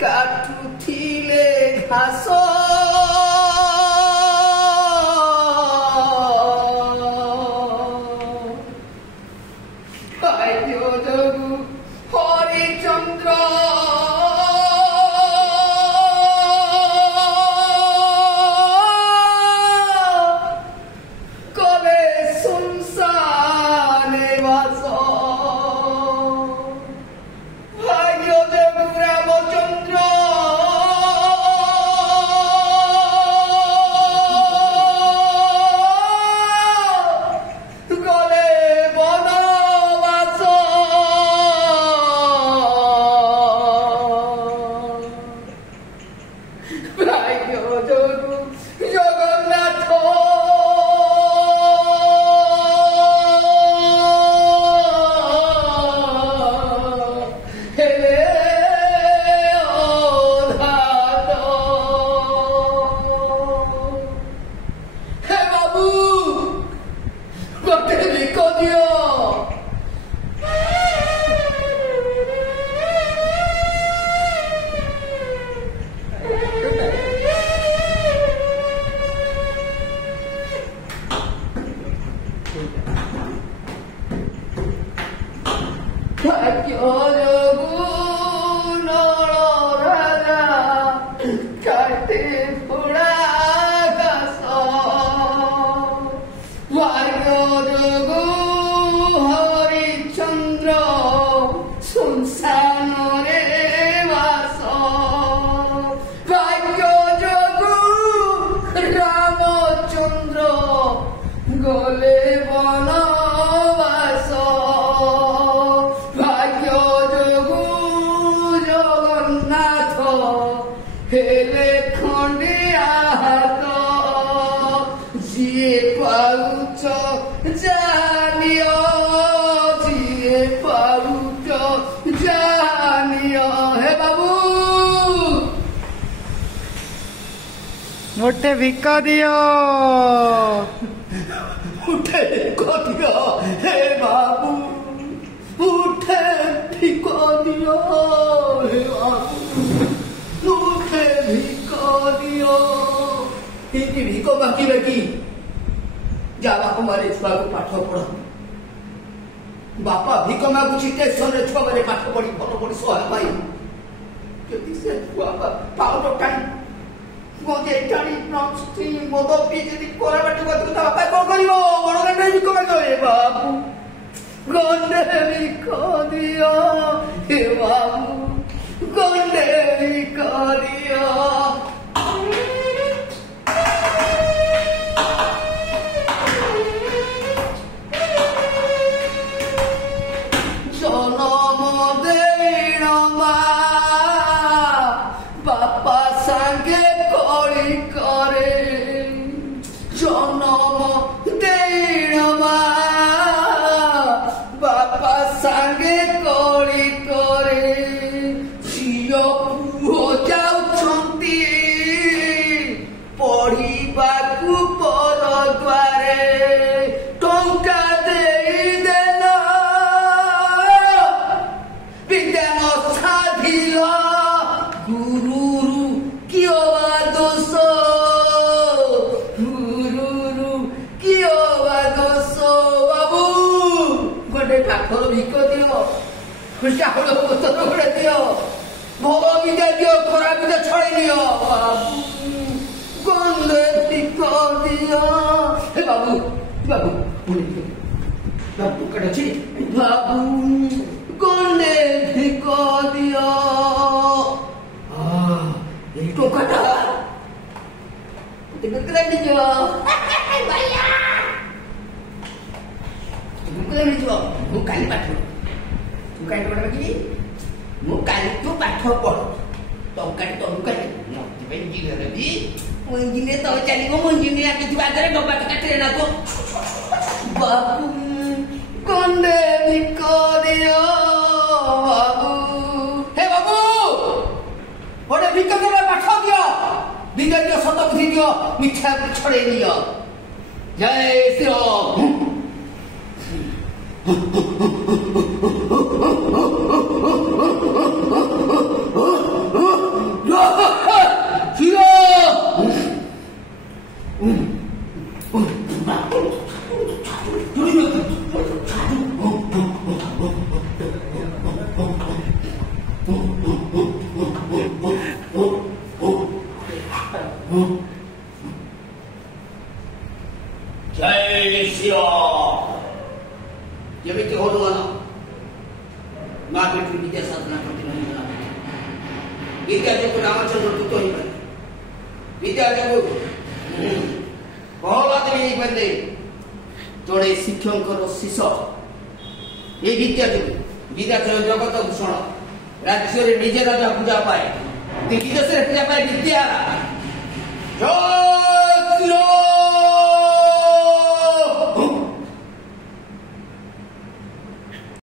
କାଟୁଥିଲେ ଘାସ ଭାଗ୍ୟ ଯୋଗୁ ହରିଚନ୍ଦ୍ର କଲେ ସୁନସାନେ ବାସ ଭାଗ୍ୟ ଯୋଗୁ ରାମଚନ୍ଦ୍ର ଗଲେ ବନବାସ ଭାଗ୍ୟ ଯୋଗୁ ଜଗନ୍ନାଥ ହେଲେ ଅଧାଟ ହେ ବାବୁ ଗୋଟେ ଭିକ ଦିଅ ଭାଗ୍ୟ ଯୋଗୁ ନଳ ରାଜା କାଟି ଫୋଡ଼ା ଘାସ ଭାଗ୍ୟ ଯୋଗୁ ହରିଚନ୍ଦ୍ର ସୁନସାନରେ ବାସ ଭାଗ୍ୟ ଯୋଗୁ ରାମଚନ୍ଦ୍ର ଗଲେ ବନବାସ ଭାଗ୍ୟ ଯୋଗୁ ଜଗନ୍ନାଥ ହେଲେ ଖଣ୍ଡିଆ ହାତ ଯିଏ ପାଉଛ ଜାନିଅ ଯିଏ ପାଉଛ ଜାନିଅ ହେ ବାବୁ ଗୋଟେ ଭିକ ଦିଅ ଉଠେ ଭିକ ଦିଅ ହେ ବାବୁ ଉଠେ ଭିକ ଦିଅ ହେ ବାବୁ ଉଠେ ଭିକ ଦିଅ ଏଠି ଭିକ ମାଗିବେ କି ଯା ବାପା ମାନେ ଛୁଆକୁ ପାଠ ପଢ ବାପା ଭିକ ମାଗୁଛି ଷ୍ଟେସନରେ ଛୁଆମାନେ ପାଠ ପଢି ଭଲ ପଢି ସହାୟ ପାଇ ଯଦି ସେ ଛୁଆ ପାଉଡର ଟାଣି ଗଞ୍ଜେଇ ଟାଣି ମଦ ପିଇ ଯଦି କରାବାଟି କରିବ ତା ବାପା କଣ କରିବ ବଡ ଭିକ ମାଗିବ ଏ ବାବୁ ଗଣ୍ଡେ ଭିକ ଦିଅ ହେ ବାବୁ ଗଣ୍ଡେ ଭିକ ଦିଅ ଜନମ ଦେଇଣ ମା ବାପା ସାଙ୍ଗେ କଳି କରେ ଜନମ ଦେଇଣ ମା ବାପା ସାଙ୍ଗେ କଳି କରେ ଝିଅ ପୁଅ ଯାଉଛନ୍ତି ପଢିବାକୁ ପର ଦ୍ୱାରେ ଟଙ୍କା ଦେଇଦେଲ ବିଦ୍ୟା ନ ସାଧିଲ ଗୁରୁରୁ କିଏ ବା ଦୋଷ ଗୁରୁରୁ କିଏ ବା ଦୋଷ ବାବୁ ଗୋଟେ କାଠର ଭିକ ଦିଅ ଚାଉଳ ବୋତଲ ଗୋଟେ ଦିଅ ଭଲ ବିଦ୍ୟା ଦିଅ ଖରାପ ବିଦ୍ୟା ଛଡ଼େଇ ନିଅ ବାବୁ ଗଣ୍ଡେ ଭିକ ଦିଅ ହେ ବାବୁ ବାବୁ ବାବୁ କାଟ ଅଛି ବାବୁ ଗଣ୍ଡେ ଭିକ ଦିଅ ଏଇ ଟଙ୍କାଟା କେତେ ଯିବ ମୁଁ କାଲି ପାଠ ତୁ କାଲି ପାଠ କି ମୁଁ କାଲି ତୁ ପାଠ ପଢ ଟଙ୍କାଟି ତମକୁ କାଲି ମତେ ଇଞ୍ଜିନିୟର ଦେବି ମୁଁ ଇଞ୍ଜିନିୟର ତମେ ଚାଲିବ ମୁଁ ଇଞ୍ଜିନିୟର କିଛି ବାଦରେ ଡବା କାଟିଲେ ନା ତ ବାବୁ ଗଣ୍ଡେ ଭିକ ଦିଅ ବାବୁ ହେ ବାବୁ ଗୋଟେ ଭିକ ଦେଲେ ପାଠ ଦିଅ ଦିନ ଦିଅ ସତ ବୁଝି ଦିଅ ମିଠା ଛଡେଇ ଦିଅ ଜୟ ଶ୍ରୀରାମ पेटी विद्या साधना करते विद्या जब रामचंद्र तू तो ही बने विद्या जब बहुत भी नहीं बने जोड़े शिक्षक शिष्य ये विद्या विद्या जगत भूषण राज्य निजे राजा पूजा पाए विदेश पूजा पाए विद्या